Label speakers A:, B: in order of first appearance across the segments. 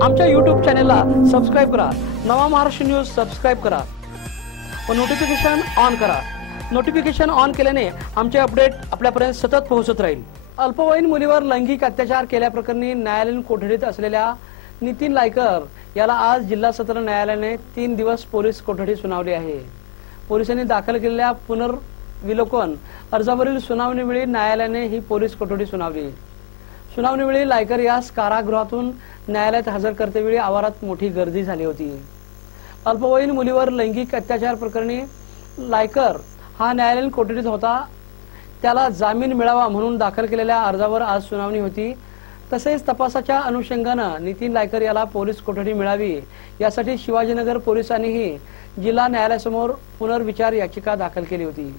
A: आमच्या यूट्यूब चॅनेलला सबस्क्राईब करा. नवा महाराष्ट्र न्यूज सबस्क्राईब करा. व नोटिफिकेशन ऑन करा. नोटिफिकेशन ऑन केल्याने आमचे अपडेट आपल्यापर्यंत सतत पोहोचत राहील. अल्पवयीन मुलीवर लैंगिक अत्याचार केल्याप्रकरणी न्यायालयीन कोठडीत असलेल्या नितीन लायकर याला आज जिल्हा सत्र न्यायालयाने तीन दिवस पोलीस कोठडी सुनावली आहे. पोलिसांनी दाखल केलेल्या पुनर्विलोकन अर्जावरील सुनावणीवेळी न्यायालयाने ही पोलीस कोठडी सुनावली. सुनावणीवेळी लायकर यास कारागृहातून न्यायालयात हजर करतेवेळी आवारात मोठी गर्दी झाली होती. अल्पवयीन मुलीवर लैंगिक अत्याचार प्रकरणी लायकर हा न्यायालयीन कोठडीत होता. त्याला जामीन मिळावा म्हणून दाखल केलेल्या अर्जावर आज सुनावणी होती. तसेच तपासाच्या अनुषंगानं नितीन लायकर याला पोलीस कोठडी मिळावी यासाठी शिवाजीनगर पोलिसांनीही जिल्हा न्यायालयासमोर पुनर्विचार याचिका दाखल केली होती.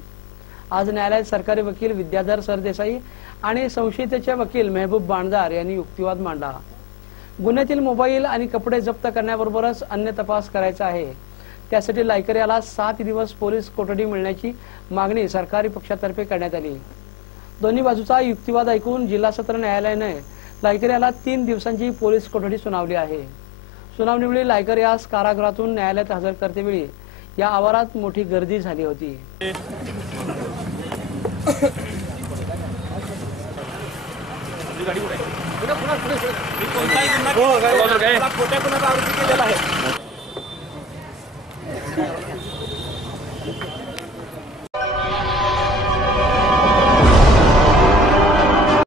A: आज न्यायालयात सरकारी वकील विद्याधर सरदेसाई आणि संशयितेचे वकील मेहबूब बाणदार यांनी युक्तिवाद मांडला. गुन्ह्यातील मोबाईल आणि कपडे जप्त करण्याबरोबरच अन्य तपास करायचा आहे. त्यासाठी लायकर याला सात दिवस पोलीस कोठडी मिळण्याची मागणी सरकारी पक्षातर्फे करण्यात आली. दोन्ही बाजूचा युक्तिवाद ऐकून जिल्हा सत्र न्यायालयाने लायकर याला तीन दिवसांची पोलीस कोठडी सुनावली आहे. सुनावणीवेळी लायकर यास कारागृहातून न्यायालयात हजर करतेवेळी या आवारात मोठी गर्दी झाली होती.
B: कोणताही गुन्हा खोट्या गुन्ह्याचा आरोपी केलेला आहे.